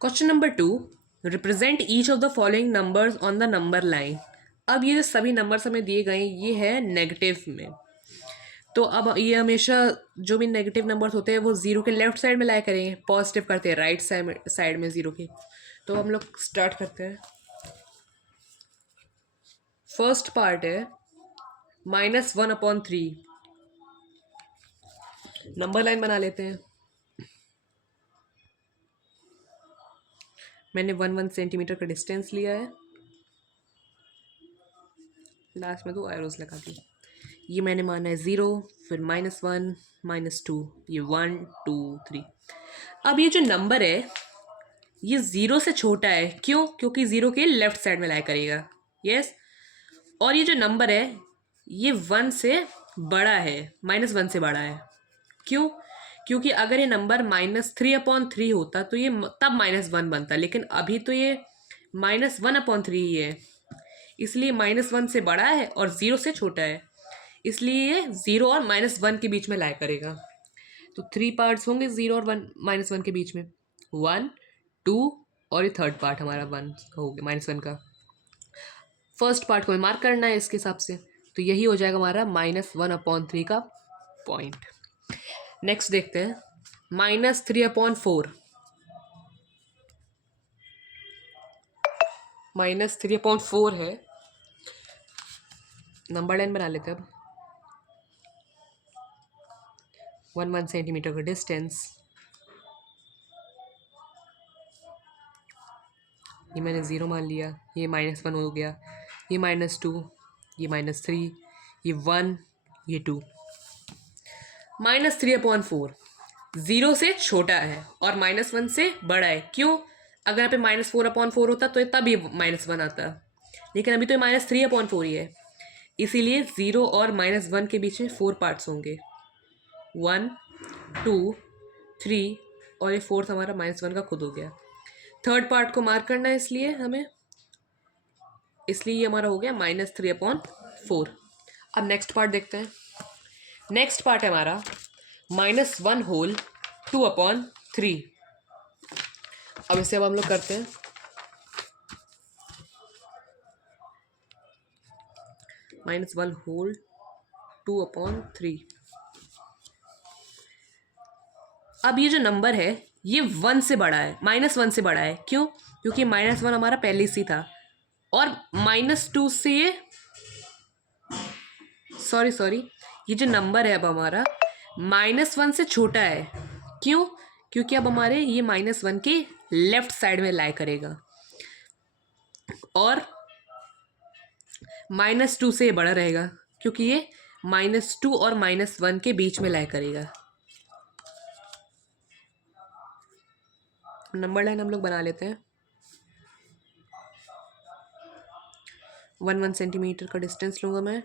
Question number 2, represent each of the following numbers on the number line. अब ये जो सभी नंबर्स हमें दिए गए ये है नेगेटिव में, तो अब ये हमेशा जो भी नेगेटिव नंबर्स होते हैं वो ज़ीरो के लेफ्ट साइड में लाया करेंगे, पॉजिटिव करते हैं राइट साइड में ज़ीरो के। तो हम लोग स्टार्ट करते हैं। फर्स्ट पार्ट है -1/3। नंबर लाइन बना लेते हैं। मैंने 1 सेंटीमीटर का डिस्टेंस लिया है, लास्ट में 2 एरोस लगा दी। ये मैंने माना है 0, फिर -1 -2, ये 1 2 3। अब ये जो नंबर है ये 0 से छोटा है, क्यों? क्योंकि 0 के लेफ्ट साइड में लाया करेगा, यस। और ये जो नंबर है ये 1 से बड़ा है, -1 से बड़ा है, क्यों? क्योंकि अगर ये नंबर -3/3 होता तो ये तब -1 बनता, लेकिन अभी तो ये -1/3 ही है, इसलिए -1 से बड़ा है और 0 से छोटा है, इसलिए ये 0 और -1 के बीच में लाया करेगा। तो 3 पार्ट्स होंगे 0 और 1 -1 के बीच में, 1 2 और ये थर्ड पार्ट हमारा 1 का हो गया, -1 का। फर्स्ट पार्ट को मार्क करना है इसके हिसाब से, तो यही हो जाएगा हमारा -1/3 का पॉइंट। नेक्स्ट देखते हैं -3/4। -3/4 है, नंबर लाइन बना लेते हैं अब। 1 सेंटीमीटर का डिस्टेंस, ये मैंने 0 मान लिया, ये -1 हो गया, ये -2, ये -3, ये 1, ये 2। -3/4 0 से छोटा है और -1 से बड़ा है, क्यों? अगर यहाँ पे -4/4 होता तो तब ये -1 आता, लेकिन अभी तो ये -3/4 ही है, इसीलिए 0 और -1 के बीच में 4 पार्ट्स होंगे, 1 2 3, और ये फोर्थ हमारा -1 का खुद हो गया। थर्ड पार्ट को मार्क करना है इसलिए हमें, इसलिए ये हमारा हो गया -3/4। अब नेक्स्ट पार्ट देखते हैं। नेक्स्ट पार्ट है हमारा -1/2/3। अब इसे अब हम लोग करते हैं। -1/2/3। अब ये जो नंबर है ये 1 से बड़ा है, -1 से बड़ा है, क्यों? क्योंकि -1 हमारा पहले से था, और -2 से ये सॉरी ये जो नंबर है अब हमारा -1 से छोटा है, क्यों? क्योंकि अब हमारे ये -1 के लेफ्ट साइड में लाई करेगा, और -2 से ये बड़ा रहेगा, क्योंकि ये -2 और -1 के बीच में लाई करेगा। नंबर लाइन हम लोग बना लेते हैं। 1 सेंटीमीटर का डिस्टेंस लूँगा मैं,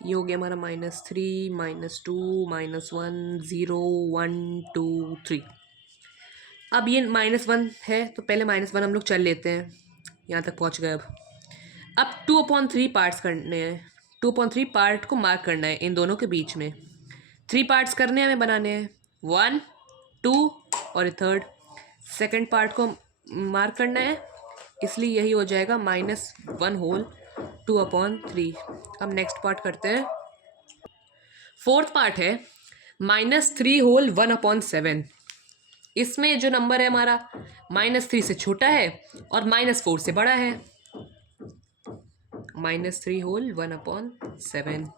ये हो गया हमारा -3 -2 -1 0 1 2 3। अब ये -1 है तो पहले -1 हम लोग चल लेते हैं, यहाँ तक पहुँच गए। अब 2/3 पार्ट्स करने हैं, 2/3 पार्ट को मार्क करना है इन दोनों के बीच में। 3 पार्ट्स करने हैं हमें, बनाने हैं 1 2 और थर्ड। सेकंड पार्ट को मार्क करना है, इसलिए यही हो जाएगा -1/2/3। अब नेक्स्ट पार्ट करते हैं। फोर्थ पार्ट है -3/1/7। इसमें जो नंबर है हमारा -3 से छोटा है और -4 से बड़ा है, -3/1/7।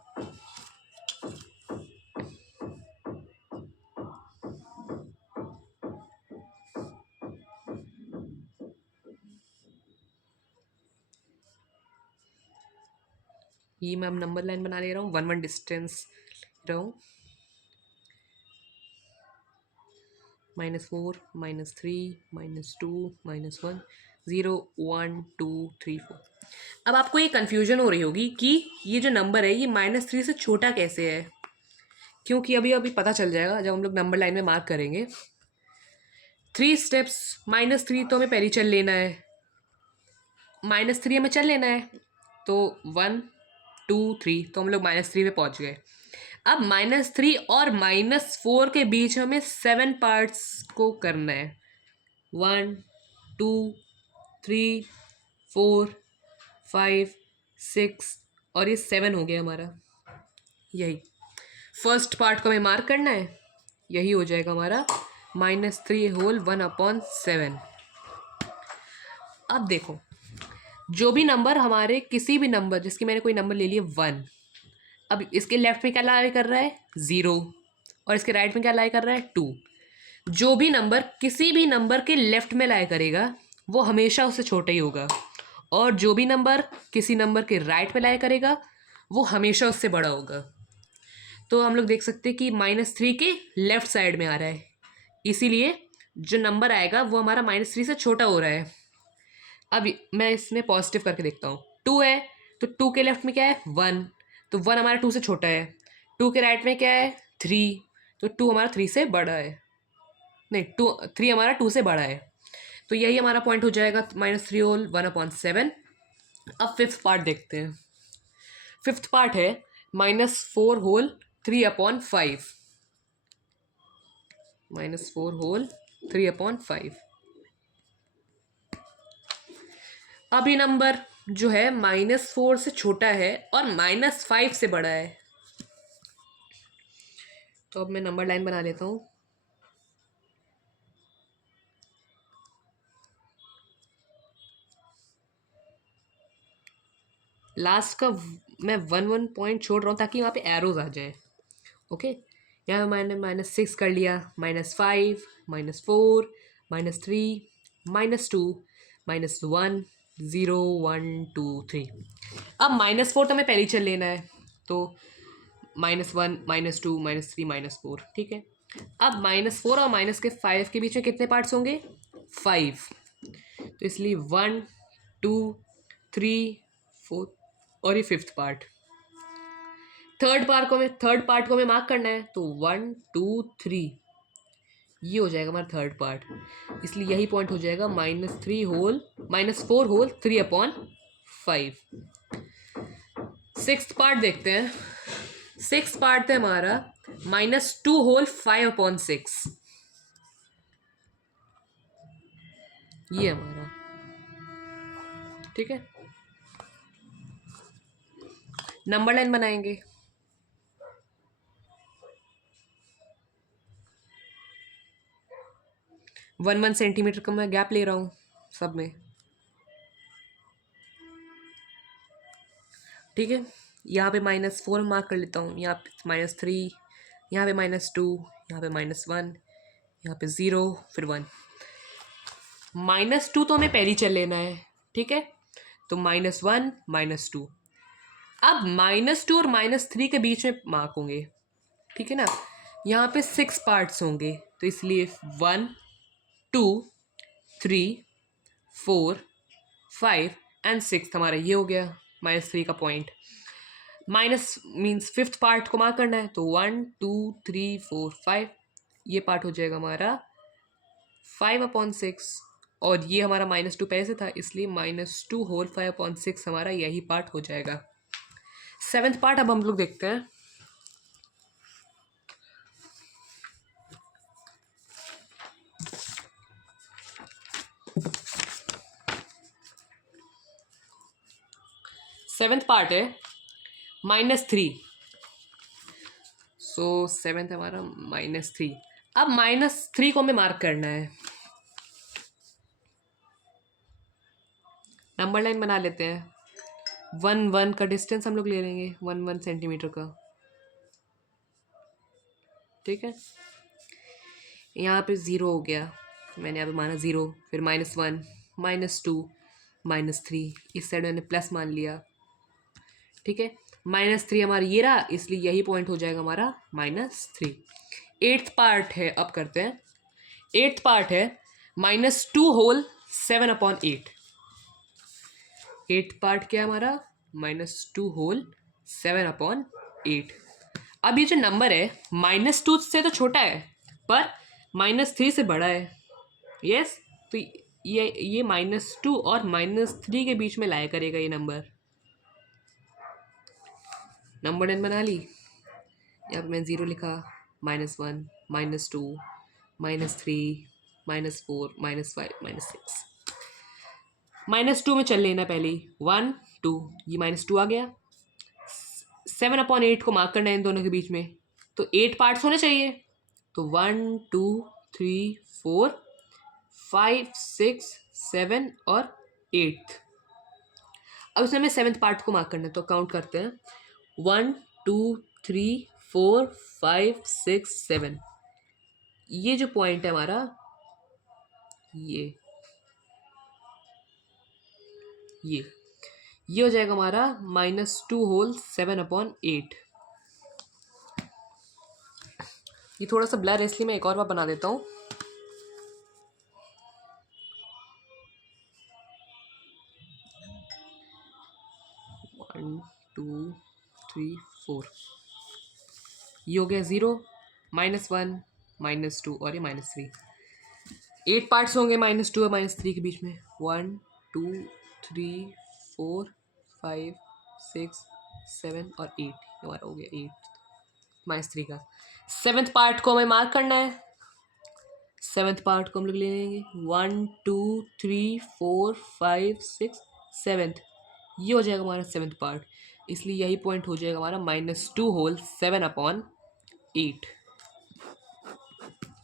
ये मैं अब नंबर लाइन बना ले रहा हूँ, 1 1 डिस्टेंस रहा हूँ, -4 -3 -2 -1 0 1 2 3 4। अब आपको ये कन्फ्यूजन हो रही होगी कि ये जो नंबर है ये -3 से छोटा कैसे है, क्योंकि अभी अभी पता चल जाएगा जब हम लोग नंबर लाइन में मार्क करेंगे। 3 स्टेप्स, -3 तो हमें पहले चल लेना है, -3 हमें चल लेना है, तो 1 2 3 तो हम लोग -3 पे पहुंच गए। अब -3 और -4 के बीच हमें 7 पार्ट्स को करना है। 1 2 3 4 5 6 और ये 7 हो गया हमारा। यही फर्स्ट पार्ट को हमें मार्क करना है, यही हो जाएगा हमारा -3 होल 1/7। अब देखो, जो भी नंबर हमारे किसी भी नंबर, जिसकी मैंने कोई नंबर ले लिया 1, अब इसके लेफ्ट में क्या लाई कर रहा है 0 और इसके राइट में क्या लाई कर रहा है 2। जो भी नंबर किसी भी नंबर के लेफ्ट में लाई करेगा वो हमेशा उससे छोटा ही होगा, और जो भी नंबर किसी नंबर के राइट में लाई करेगा वो हमेशा उससे बड़ा होगा। तो हम लोग देख सकते हैं कि -3 के लेफ्ट साइड में आ रहा है, इसीलिए जो नंबर आएगा वो हमारा -3 से छोटा हो रहा है। अब मैं इसमें पॉजिटिव करके देखता हूँ। 2 है तो 2 के लेफ्ट में क्या है 1, तो 1 हमारा 2 से छोटा है। 2 के राइट में क्या है 3, तो 2 हमारा 3 से बड़ा है। नहीं, 3 हमारा 2 से बड़ा है। तो यही हमारा पॉइंट हो जाएगा -3 होल 1/7। अब फिफ्थ पार्ट देखते हैं। फिफ्थ पार्ट है -4 होल 3/5। -4 होल 3/5। अब ये नंबर जो है -4 से छोटा है और -5 से बड़ा है। तो अब मैं नंबर लाइन बना लेता हूँ। लास्ट का मैं 1 पॉइंट छोड़ रहा हूँ ताकि वहाँ पे एरोज आ जाए। ओके, यहाँ मैंने -6 कर लिया, -5 -4 -3 -2 -1 0 1 2 3। अब -4 तो हमें पहले ही चल लेना है, तो -1 -2 -3 -4। ठीक है, अब -4 और -5 के बीच में कितने पार्ट्स होंगे 5, तो इसलिए 1 2 3 4 और ये फिफ्थ पार्ट। थर्ड पार्ट को हमें मार्क करना है, तो 1 2 3 ये हो जाएगा हमारा थर्ड पार्ट, इसलिए यही पॉइंट हो जाएगा -4 होल 3/5। सिक्स्थ पार्ट देखते हैं। सिक्स्थ पार्ट है हमारा -2 होल 5/6। ये हमारा, ठीक है, नंबर लाइन बनाएंगे। वन सेंटीमीटर का मैं गैप ले रहा हूँ सब में। ठीक है, यहाँ पे -4 मार्क कर लेता हूँ, यहाँ पे -3, यहाँ पे -2, यहाँ पे -1, यहाँ पे 0, फिर 1। -2 तो हमें पहले ही चल लेना है। ठीक है, तो -1 -2। अब -2 और -3 के बीच में मार्क होंगे। ठीक है ना, यहाँ पे 6 पार्ट्स होंगे, तो इसलिए 1 2 3 4 5 एंड 6 हमारा ये हो गया -3 का point. Minus means fifth part को मार्क करना है, तो 1 2 3 4 5 ये पार्ट हो जाएगा हमारा 5/6, और ये हमारा -2 पहले से था, इसलिए -2 होल 5/6 हमारा यही पार्ट हो जाएगा। सेवेंथ पार्ट अब हम लोग देखते हैं। सेवेंथ पार्ट है -3। सो सेवेंथ हमारा -3। अब -3 को हमें मार्क करना है। नंबर लाइन बना लेते हैं। 1 1 का डिस्टेंस हम लोग ले लेंगे, 1 1 सेंटीमीटर का। ठीक है, यहाँ पे 0 हो गया, मैंने यहाँ पे माना 0, फिर -1 -2 -3, इस साइड मैंने प्लस मान लिया। ठीक है, -3 हमारा ये रहा, इसलिए यही पॉइंट हो जाएगा हमारा -3। एट्थ पार्ट है, अब करते हैं। एट्थ पार्ट है -2 होल 7/8। एट्थ पार्ट क्या है हमारा -2 होल 7/8। अब ये जो नंबर है -2 से तो छोटा है पर -3 से बड़ा है। यस, तो ये -2 और -3 के बीच में लाया करेगा ये नंबर। नंबर लाइन बना ली। यहाँ पे मैंने 0 लिखा, -1, -2, -3, -4, -5, -6। -2 में चल लेना पहले ही, 1 2, ये -2 आ गया। 7/8 को मार्क करना है इन दोनों के बीच में, तो 8 पार्ट्स होने चाहिए। तो 1 2 3 4 5 6 7 और 8। अब इसमें हमें 7th पार्ट को मार्क करना है, तो काउंट करते हैं, 1 2 3 4 5 6 7। ये जो पॉइंट है हमारा, ये हो जाएगा हमारा -2 होल 7/8। ये थोड़ा सा ब्लर है, इसलिए मैं एक और बार बना देता हूँ। वन टू थ्री फोर, ये हो गया 0, -1, -2 और ये -3। 8 पार्ट्स होंगे -2 और -3 के बीच में, 1 2 3 4 5 6 7 और 8। हमारा हो गया 8 -3 का। 7th पार्ट को हमें मार्क करना है। 7th पार्ट को हम लोग ले लेंगे, 1 2 3 4 5 6 7। ये हो जाएगा हमारा 7th पार्ट, इसलिए यही पॉइंट हो जाएगा हमारा -2 होल 7/8।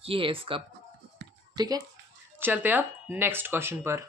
ये है इसका। ठीक है, चलते अब नेक्स्ट क्वेश्चन पर।